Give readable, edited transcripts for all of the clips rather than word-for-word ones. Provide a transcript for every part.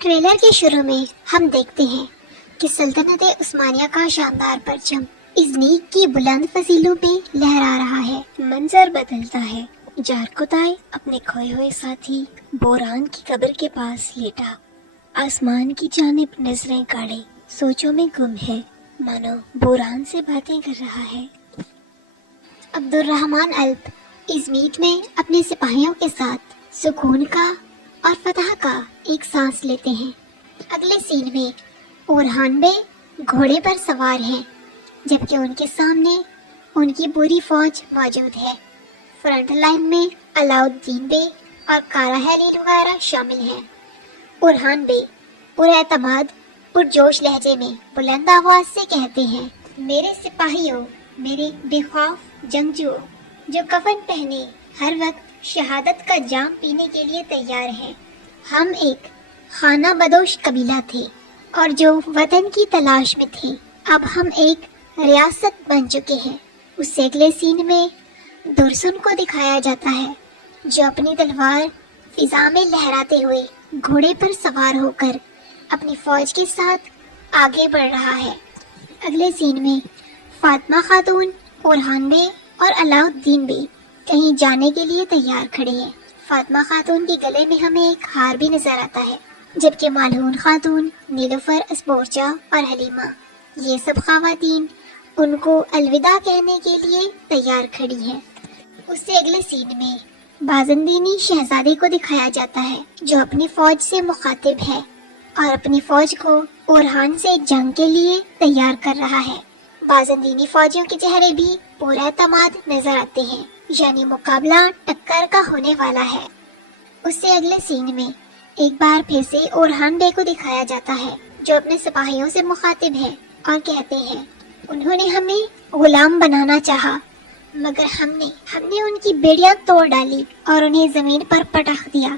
Trailer کے شروع میں ہم دیکھتے ہیں کہ سلطنت عثمانیہ کا شاندار پرچم ازنیک کی بلند فضیلوں پہ لہرا رہا ہے۔ منظر بدلتا ہے۔ جارکوتائے اپنے کھوئے ہوئے ساتھی بوران کی قبر کے پاس لیٹا، آسمان کی جانب نظریں گاڑے سوچوں میں گم ہے، مانو بوران سے باتیں کر رہا ہے۔ عبد الرحمن الپ ازمیٹ میں اپنے سپاہیوں کے ساتھ سکون کا اور فتح کا ایک سانس لیتے ہیں۔ اگلے سین میں اورہان بے گھوڑے پر سوار ہیں، جبکہ ان کے سامنے ان کی پوری فوج موجود ہے۔ فرنٹ لائن میں علاؤالدین بے اور کارا ہیلیل وغیرہ شامل ہیں۔ اورہان بے پر اعتماد پرجوش لہجے میں بلند آواز سے کہتے ہیں، میرے سپاہیوں، میرے بے خوف جنگجو جو کفن پہنے ہر وقت شہادت کا جام پینے کے لیے تیار ہیں۔ ہم ایک خانہ بدوش قبیلہ تھے اور جو وطن کی تلاش میں تھے، اب ہم ایک ریاست بن چکے ہیں۔ اس سے اگلے سین میں درسن کو دکھایا جاتا ہے جو اپنی تلوار فضا میں لہراتے ہوئے گھوڑے پر سوار ہو کر اپنی فوج کے ساتھ آگے بڑھ رہا ہے۔ اگلے سین میں فاطمہ خاتون، اورہان بے اور علاؤالدین بے کہیں جانے کے لیے تیار کھڑے ہیں۔ فاطمہ خاتون کے گلے میں ہمیں ایک ہار بھی نظر آتا ہے، جبکہ مالہون خاتون، نیلوفر اسپورچا اور حلیمہ، یہ سب خواتین ان کو الوداع کہنے کے لیے تیار کھڑی ہیں۔ اس سے اگلے سین میں بازندینی شہزادے کو دکھایا جاتا ہے جو اپنی فوج سے مخاطب ہے اور اپنی فوج کو اورہان سے جنگ کے لیے تیار کر رہا ہے۔ بازندینی فوجیوں کے چہرے بھی پورا اعتماد نظر آتے ہیں، یعنی مقابلہ ٹکر کا ہونے والا ہے۔ اس سے اگلے سین میں ایک بار پھر سے اورہان بے کو دکھایا جاتا ہے جو اپنے سپاہیوں سے مخاطب ہے اور کہتے ہیں، انہوں نے ہمیں غلام بنانا چاہا، مگر ہم نے ان کی بیڑیاں توڑ ڈالی اور انہیں زمین پر پٹخ دیا۔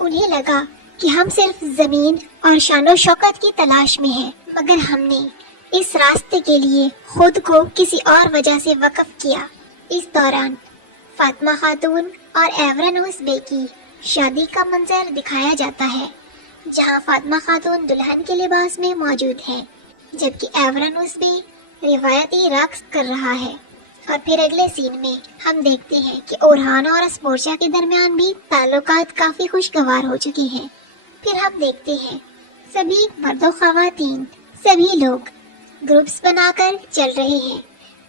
انہیں لگا کہ ہم صرف زمین اور شان و شوکت کی تلاش میں ہیں، مگر ہم نے اس راستے کے لیے خود کو کسی اور وجہ سے وقف کیا۔ اس دوران فاطمہ خاتون اور ایورانوس بے کی شادی کا منظر دکھایا جاتا ہے، جہاں فاطمہ خاتون دلہن کے لباس میں موجود ہے، جبکہ ایورانوس بے روایتی رقص کر رہا ہے۔ اور پھر اگلے سین میں ہم دیکھتے ہیں کہ اورہان اور اسپورچا کے درمیان بھی تعلقات کافی خوشگوار ہو چکے ہیں۔ پھر ہم دیکھتے ہیں سبھی مرد و خواتین، سبھی لوگ گروپس بنا کر چل رہے ہیں،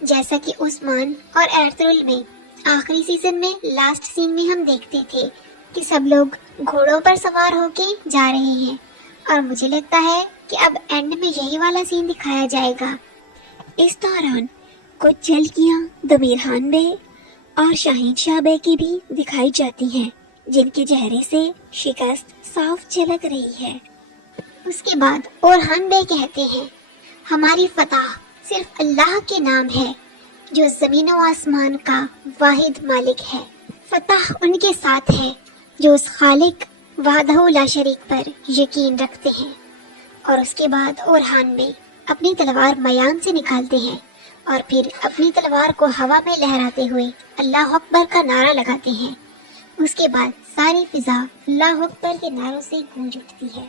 جیسا کہ عثمان اور ایرتغرل میں آخری سیزن میں لاسٹ سین میں ہم دیکھتے تھے کہ سب لوگ گھوڑوں پر سوار ہو کے جا رہے ہیں، اور مجھے لگتا ہے کہ اب اینڈ میں یہی والا سین دکھایا جائے گا۔ اس دوران کچھ جھلکیاں دبیرہان بے اور شاہین شاہ بے کی بھی دکھائی جاتی ہیں، جن کے چہرے سے شکست صاف جھلک رہی ہے۔ اس کے بعد اورہان بے کہتے ہیں، ہماری فتح صرف اللہ کے نام ہے جو زمین و آسمان کا واحد مالک ہے۔ فتح ان کے ساتھ ہے جو اس خالق وحدہ لا شریک پر یقین رکھتے ہیں۔ اور اس کے بعد اورہان بے اپنی تلوار میان سے نکالتے ہیں اور پھر اپنی تلوار کو ہوا میں لہراتے ہوئے اللہ اکبر کا نعرہ لگاتے ہیں۔ اس کے بعد ساری فضا اللہ اکبر کے نعروں سے گونج اٹھتی ہے۔